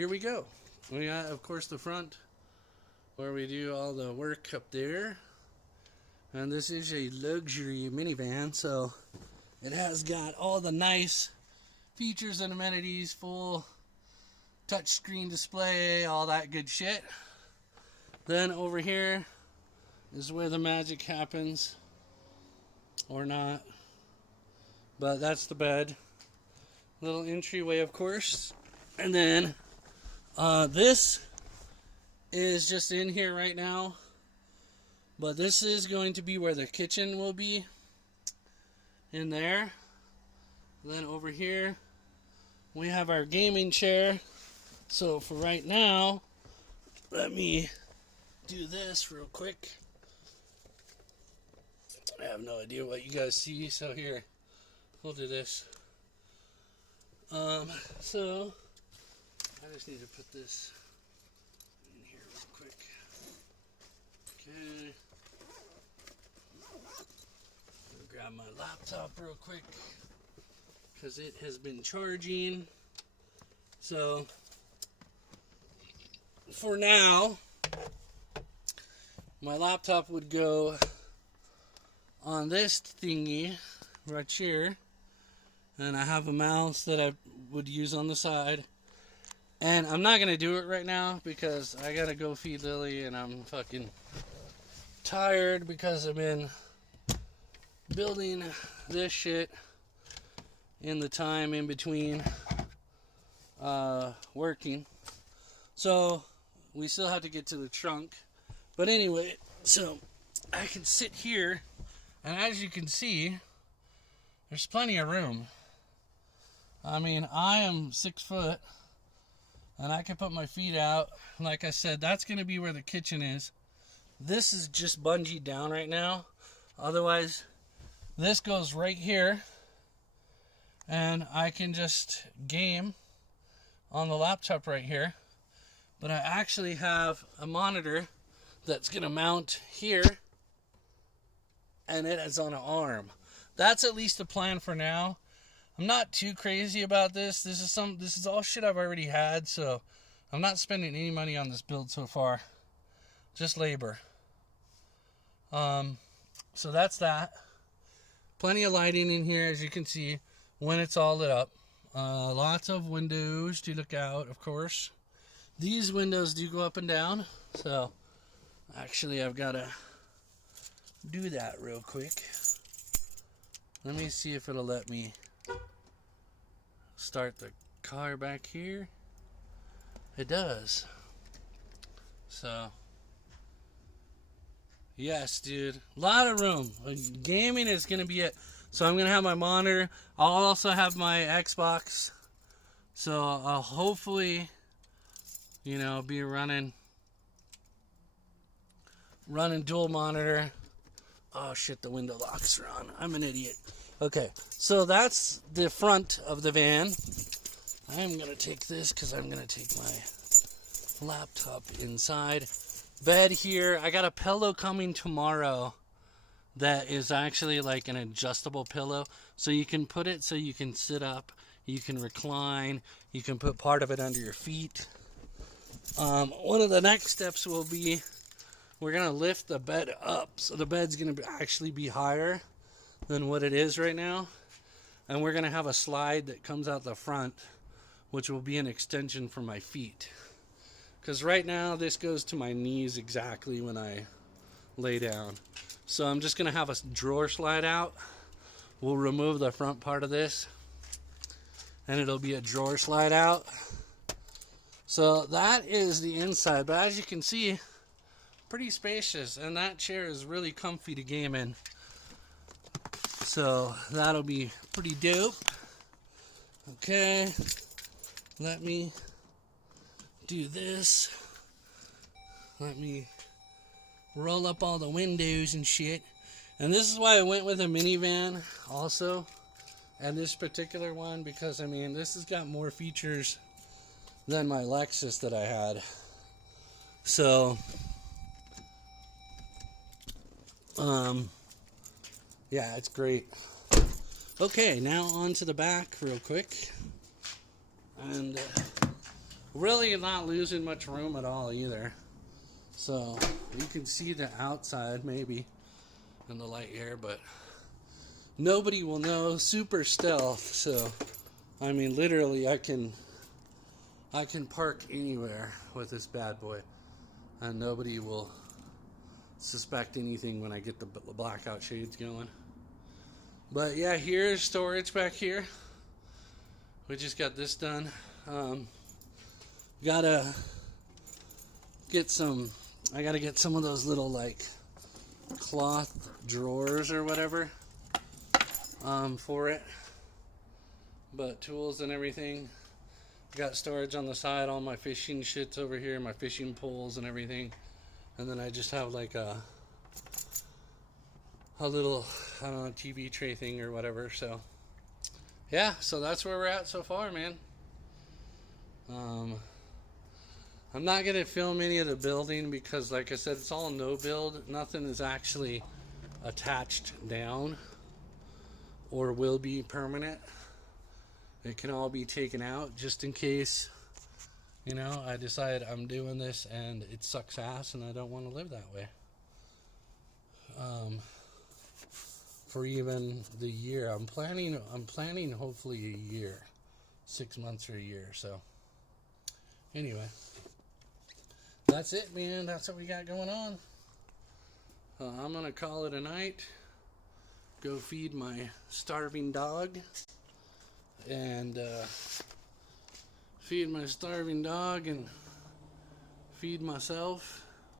here we go. We got, of course, the front where we do all the work up there. And this is a luxury minivan, so it has got all the nice features and amenities, full touchscreen display, all that good shit. Then over here is where the magic happens, or not. But that's the bed. Little entryway, of course. And then this is just in here right now. But this is going to be where the kitchen will be. In there. Then over here, we have our gaming chair. So for right now, let me do this real quick. I have no idea what you guys see, so here, we'll do this. So I just need to put this in here real quick. Okay. Grab my laptop real quick because it has been charging. So for now, my laptop would go on this thingy right here, and I have a mouse that I would use on the side. And I'm not gonna do it right now because I gotta go feed Lily, and I'm fucking tired because I've been building this shit in the time in between working. So we still have to get to the trunk. But anyway, so I can sit here, and as you can see, there's plenty of room. I mean, I am 6 foot, and I can put my feet out. Like I said, that's going to be where the kitchen is. This is just bungeed down right now. Otherwise, this goes right here, and I can just game on the laptop right here. But I actually have a monitor that's going to mount here, and it is on an arm. That's at least the plan for now. I'm not too crazy about this. This is all shit I've already had, so I'm not spending any money on this build so far. Just labor. So that's that. Plenty of lighting in here, as you can see, when it's all lit up. Lots of windows to look out, of course. These windows do go up and down, so actually I've got to do that real quick. Let me see if it'll let me start the car back here. It does. So yes, dude. A lot of room. Gaming is going to be it. So I'm going to have my monitor. I'll also have my Xbox. So I'll hopefully, you know, be running dual monitor. Oh shit, the window locks are on. I'm an idiot. Okay, so that's the front of the van. I'm going to take this because I'm going to take my laptop inside. Bed here. I got a pillow coming tomorrow that is actually like an adjustable pillow. So you can put it so you can sit up, you can recline, you can put part of it under your feet. One of the next steps will be we're going to lift the bed up. So the bed's going to actually be higher than what it is right now. And we're going to have a slide that comes out the front, which will be an extension for my feet. Because right now this goes to my knees exactly when I lay down. So I'm just going to have a drawer slide out. We'll remove the front part of this, and it'll be a drawer slide out. So that is the inside. But as you can see, pretty spacious, and that chair is really comfy to game in. So that'll be pretty dope. Okay, let me do this. Let me roll up all the windows and shit. And this is why I went with a minivan also, and this particular one, because I mean this has got more features than my Lexus that I had. So yeah, it's great. Okay, now on to the back real quick. And Really not losing much room at all either. So you can see the outside maybe in the light here, but nobody will know. Super stealth. So I mean, literally, I can park anywhere with this bad boy, and nobody will suspect anything when I get the blackout shades going. But yeah, here's storage back here. We just got this done. Gotta get some. I gotta get some of those little like cloth drawers or whatever for it. But tools and everything. Got storage on the side. All my fishing shit's over here. My fishing poles and everything. And then I just have like a little, I don't know, TV tray thing or whatever. So yeah, so that's where we're at so far, man. I'm not gonna film any of the building because, like I said, it's all no build. Nothing is actually attached down or will be permanent. It can all be taken out just in case, you know, I decide I'm doing this and it sucks ass and I don't want to live that way. For even the year, I'm planning hopefully a year, 6 months or a year. So anyway, that's it, man. That's what we got going on. I'm gonna call it a night. Go feed my starving dog. And feed my starving dog and feed myself